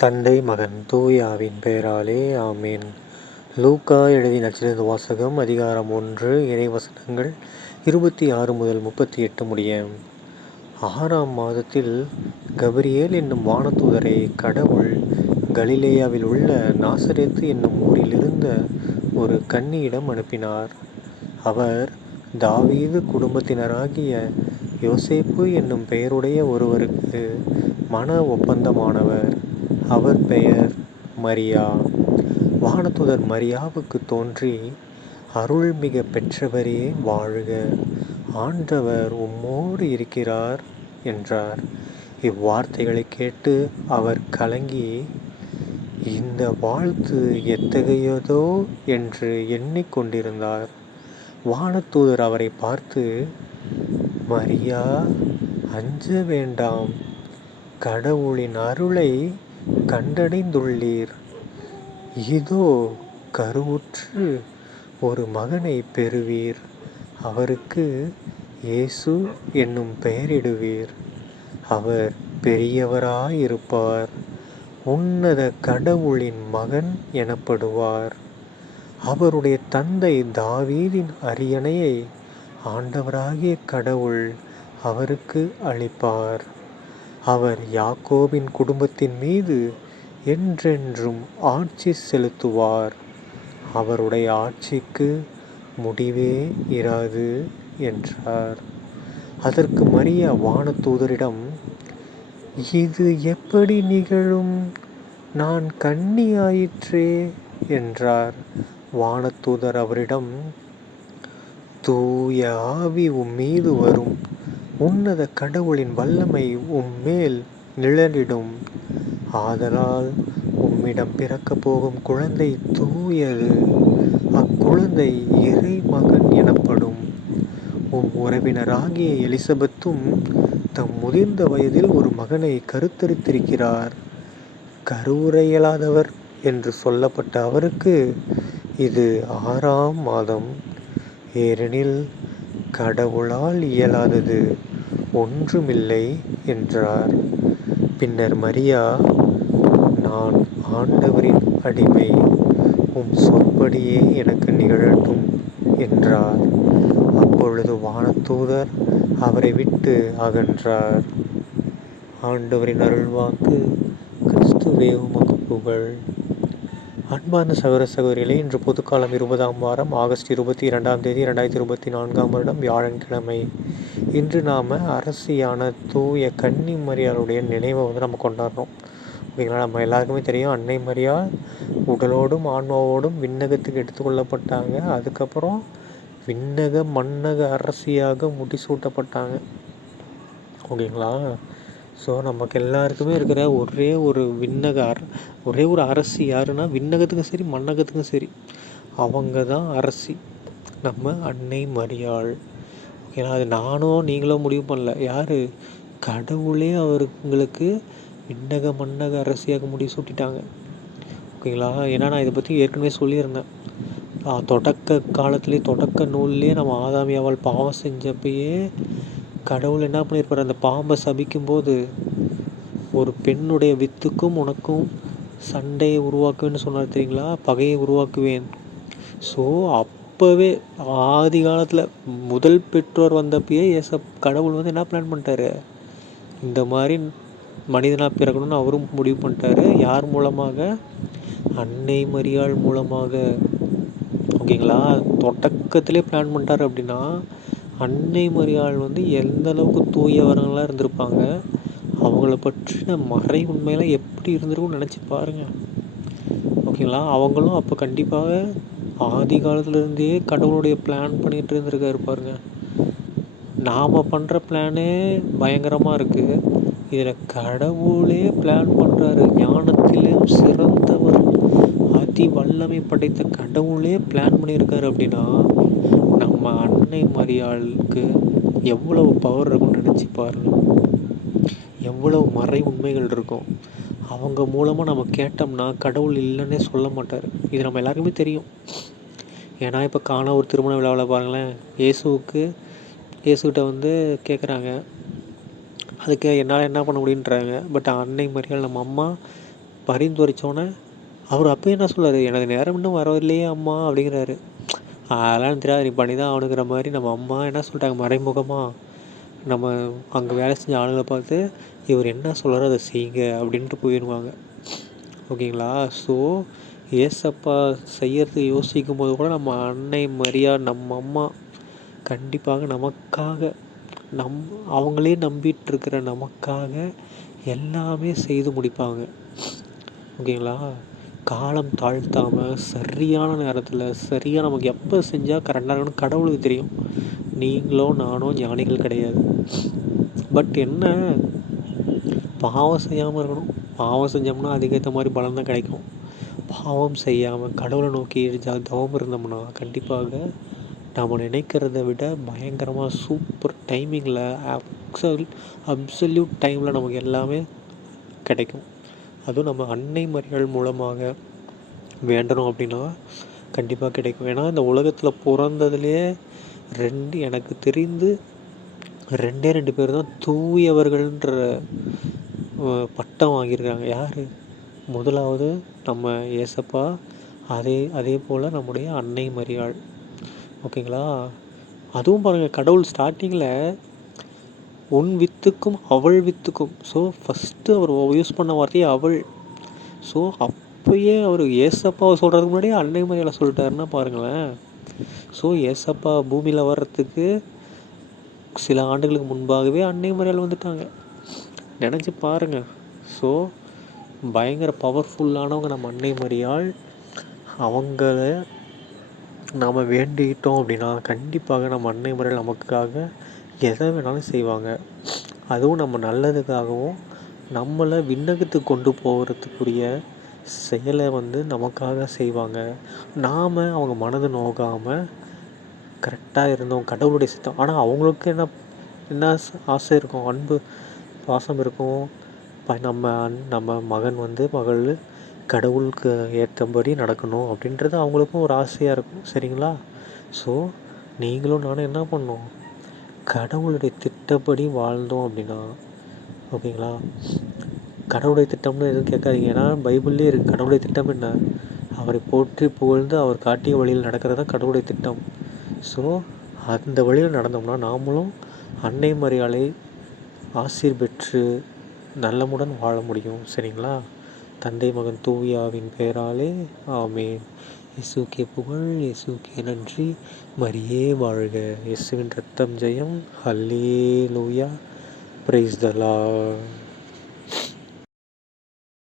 தந்தை மகன் தூய ஆவியின் பெயராலே ஆமேன். லூக்கா எழுதிய நற்செய்தி வாசகம் அதிகாரம் 1 இறைவசனங்கள் 26 முதல் 38 முடிய. 6ஆம் மாதத்தில் கபிரியேல் என்னும் வானதூதரை கடவுள் கலிலேயாவில் உள்ள நாசரேத்து என்னும் ஊரில் இருந்த ஒரு கன்னியிடம் அனுப்பினார். அவர் தாவீது குடும்பத்தினராகிய யோசேப்பு என்னும் பெயருடைய ஒருவருக்கு மன ஒப்பந்தமானவர். அவர் பெயர் மரியா. வானதூதர் மரியாவுக்கு தோன்றி, அருள்மிக பெற்றவரே வாழ்க, ஆண்டவர் உம்மோடு இருக்கிறார் என்றார். இவ்வார்த்தைகளை கேட்டு அவர் கலங்கி, இந்த வாழ்த்து எத்தகையதோ என்று எண்ணிக்கொண்டிருந்தார். வானதூதர் அவரை பார்த்து, மரியா, அஞ்ச வேண்டாம், கடவுளின் அருளை கண்டடைந்துள்ளீர். இதோ கருவுற்று ஒரு மகனை பெறுவீர். அவருக்கு இயேசு என்னும் பெயரிடுவீர். அவர் பெரியவராயிருப்பார். உன்னத கடவுளின் மகன் எனப்படுவார். அவருடைய தந்தை தாவீதின் அரியணையை ஆண்டவராகிய கடவுள் அவருக்கு அளிப்பார். அவர் யாக்கோபின் குடும்பத்தின் மீது என்றென்றும் ஆட்சி செலுத்துவார். அவருடைய ஆட்சிக்கு முடிவே இராது என்றார். அதற்கு மரியா வானதூதரிடம், இது எப்படி நிகழும்? நான் கன்னியாயிற்றே என்றார். வானதூதர் அவரிடம், தூய ஆவி உம்மீது வரும். உன்னத கடவுளின் வல்லமை உம்மேல் நிழலிடும். ஆதலால் உம்மிடம் பிறக்கப் போகும் குழந்தை தூயது. அக்குழந்தை இறை மகன் எனப்படும். உம் உறவினராகிய எலிசபெத்தும் தம் முதிர்ந்த வயதில் ஒரு மகனை கருத்தரித்திருக்கிறார். கருவுற என்று சொல்லப்பட்ட அவருக்கு இது 6ஆம் மாதம். ஏனெனில் கடவுளால் இயலாதது ஒன்றுமில்லை என்றார். பின்னர் மரியா, நான் ஆண்டவரின் அடிமை, உம் சொற்படியே எனக்கு நிகழட்டும் என்றார். அப்பொழுது வானதூதர் அவரை விட்டு அகன்றார். ஆண்டவரின் அருள்வாக்கு. கிறிஸ்துவே உமக்கு புகழ். அன்பார்ந்த சகோதர சகோதரிகளே, இன்று பொதுக்காலம் 20ஆம் வாரம் ஆகஸ்ட் 22ஆம் தேதி 2024ஆம் வருடம் வியாழக்கிழமை. இன்று நாம் அரசியான தூய கன்னி மரியாளுடைய நினைவை நம்ம கொண்டாடுறோம். ஓகேங்களா? நம்ம எல்லாருக்குமே தெரியும், அன்னை மரியாள் உடலோடும் ஆன்மாவோடும் விண்ணகத்துக்கு எடுத்துக்கொள்ளப்பட்டாங்க. அதுக்கப்புறம் விண்ணக மன்னக அரசியாக முடிசூட்டப்பட்டாங்க. ஓகேங்களா? ஸோ நமக்கு எல்லாருக்குமே இருக்கிற ஒரே ஒரு ஒரே ஒரு அரசி யாருன்னா, விண்ணகத்துக்கும் சரி மன்னகத்துக்கும் சரி அவங்க தான் அரசி, நம்ம அன்னை மரியாள். ஓகேங்களா? அது நானும் நீங்களும் முடிவு பண்ணல. யார்? கடவுளே அவங்களுக்கு விண்ணக மன்னக அரசியாக முடிசூட்டிட்டாங்க. ஓகேங்களா? ஏன்னா நான் இதை பற்றி ஏற்கனவே சொல்லியிருந்தேன். தொடக்க காலத்துலேயே, தொடக்க நூல்லையே நம்ம ஆதாமியாவால் பாவம் செஞ்சப்பயே கடவுள் என்ன பண்ணியிருப்பார்? அந்த பாம்பை சபிக்கும்போது, ஒரு பெண்ணுடைய வித்துக்கும் உனக்கும் சண்டையை உருவாக்குவேன்னு சொன்னார் தெரியுங்களா? பகையை உருவாக்குவேன். ஸோ அப்போவே ஆதி காலத்தில் முதல் பெற்றோர் வந்தப்பயே கடவுள் என்ன பிளான் பண்ணிட்டாரு? இந்த மாதிரி மனிதனாக பிறக்கணும்னு அவரும் முடிவு பண்ணிட்டாரு. யார் மூலமாக? அன்னை மரியாள் மூலமாக. ஓகேங்களா? தொடக்கத்திலே பிளான் பண்ணிட்டாரு. அப்படின்னா அன்னை மரியாள் எந்த அளவுக்கு தூயவரங்களாக இருந்திருப்பாங்க, அவங்கள பற்றின மறை உண்மையெல்லாம் எப்படி இருந்திருக்கும்னு நினச்சி பாருங்கள். ஓகேங்களா? அவங்களும் அப்போ கண்டிப்பாக ஆதி காலத்துலேருந்தே கடவுளுடைய பிளான் பண்ணிகிட்டு இருந்திருக்காரு பாருங்க. நாம் பண்ணுற பிளானே பயங்கரமாக இருக்குது. இதில் கடவுளே பிளான் பண்ணுறாரு. ஞானத்திலும் சிறந்தவர், அதி வல்லமை படைத்த கடவுளே பிளான் பண்ணியிருக்காரு. அப்படின்னா நம்ம அன்னை மரியாளுக்கு எவ்வளவு பவர் இருக்கும்னு நினச்சி பாருங்கள். எவ்வளவு மறை உண்மைகள் இருக்கும். அவங்க மூலமாக நம்ம கேட்டோம்னா கடவுள் இல்லைன்னே சொல்ல மாட்டார். இது நம்ம எல்லாருக்குமே தெரியும். ஏன்னா இப்போ ஒரு திருமண விழாவில் பாருங்களேன், இயேசுகிட்ட கேட்குறாங்க, அதுக்கு என்னால் என்ன பண்ண முடியுன்றாங்க. பட் அன்னை மரியாள் நம்ம அம்மா பரிந்துரைச்சோன்னே அவர் அப்போ என்ன சொல்கிறாரு, எனது நேரம் இன்னும் வரவில்லையே அம்மா அப்படிங்கிறாரு. அதெல்லாம் தெரியாது, நீ பண்ணி தான் ஆகணுங்கிற மாதிரி நம்ம அம்மா என்ன சொல்லிட்டாங்க மறைமுகமாக, நம்ம அங்கே வேலை செஞ்ச ஆளுங்களை பார்த்து இவர் என்ன சொல்கிறாரோ அதை செய்யுங்க அப்படின்ட்டு போயிடுவாங்க. ஓகேங்களா? ஸோ ஏசப்பா செய்யறதுக்கு யோசிக்கும் போது கூட நம்ம அன்னை மரியா, நம்ம அம்மா கண்டிப்பாக நமக்காக, அவங்களே நம்பிட்டு இருக்கிற நமக்காக எல்லாமே செய்து முடிப்பாங்க. ஓகேங்களா? காலம் தாழ்த்தாமல் சரியான நேரத்தில் சரியாக நமக்கு எப்போ செஞ்சால் கரெக்டாக இருக்கணும் கடவுளுக்கு தெரியும். நீங்களோ நானோ ஞானிகள் கிடையாது. பட் என்ன, பாவம் செய்யாமல் இருக்கணும். பாவம் செஞ்சோம்னா அதுக்கேற்ற மாதிரி பலன் தான் கிடைக்கும். பாவம் செய்யாமல் கடவுளை நோக்கி தவம் இருந்தோம்னா கண்டிப்பாக நம்ம நினைக்கிறத விட பயங்கரமாக சூப்பர் டைமிங்கில் அப்சல்யூட் டைமில் நமக்கு எல்லாமே கிடைக்கும். அதுவும் நம்ம அன்னை மரியாள் மூலமாக வேண்டணும் அப்படின்னா கண்டிப்பாக கிடைக்கும். ஏன்னா இந்த உலகத்தில் பிறந்ததுலேயே எனக்கு தெரிந்து 2 பேர் தான் தூயவர்கள்ன்ற பட்டம் வாங்கியிருக்காங்க. யார்? முதலாவது நம்ம ஏசப்பா, அதே போல் நம்முடைய அன்னை மரியாள். ஓகேங்களா? அதுவும் பாருங்கள், கடவுள் ஸ்டார்டிங்கில் உன் வித்துக்கும் அவள் வித்துக்கும். ஸோ ஃபஸ்ட்டு அவர் யூஸ் பண்ண வார்த்தையே அவள். ஸோ அப்போயே அவர் ஏசப்பாவை சொல்கிறதுக்கு முன்னாடியே அன்னை மரியாதை சொல்லிட்டாருன்னா பாருங்களேன். ஸோ ஏசப்பா பூமியில் வர்றதுக்கு சில ஆண்டுகளுக்கு முன்பாகவே அன்னை மரியாதை வந்துட்டாங்க. நினச்சி பாருங்கள். ஸோ பயங்கர பவர்ஃபுல்லானவங்க நம்ம அன்னை மரியாள். அவங்கள நாம் வேண்டிக்கிட்டோம் அப்படின்னா கண்டிப்பாக நம்ம அன்னை மரியாள் நமக்காக எதை வேணாலும் செய்வாங்க. அதுவும் நம்ம நல்லதுக்காகவும் நம்மளை விண்ணகத்துக்கு கொண்டு போகிறதுக்குரிய செயலை நமக்காக செய்வாங்க. நாம் அவங்க மனது நோகாமல் கரெக்டாக இருந்தோம், கடவுளுடைய சித்தம். ஆனால் அவங்களுக்கு என்ன ஆசை இருக்கும், அன்பு பாசம் இருக்கும். நம்ம மகன் மகள் கடவுளுக்கு ஏற்றபடி நடக்கணும் அப்படின்றது அவங்களுக்கும் ஒரு ஆசையாக இருக்கும். சரிங்களா? ஸோ நீங்களும் நானும் என்ன பண்ணோம், கடவுளுடைய திட்டப்படி வாழ்ந்தோம் அப்படின்னா, ஓகேங்களா? கடவுளுடைய திட்டம்னு எதுவும் கேட்காதீங்க. ஏன்னா பைபிள்லேயே இருக்குது கடவுளுடைய திட்டம் என்ன, அவரை போற்றி புகழ்ந்து அவர் காட்டிய வழியில் நடக்கிறது தான் கடவுளுடைய திட்டம். ஸோ அந்த வழியில் நடந்தோம்னா நாமளும் அன்னை மரியாளை ஆசீர் பெற்று நல்லமுடன் வாழ முடியும். சரிங்களா? தந்தை மகன் தூயாவின் பெயராலே ஆமென். இயேசுக்கே புகழ், இயேசுக்கே நன்றி, மரியே வாழ்க, இயேசுவின் ரத்தம் ஜெயம், ஹல்லேலூயா, பிரைஸ் தி லார்ட்.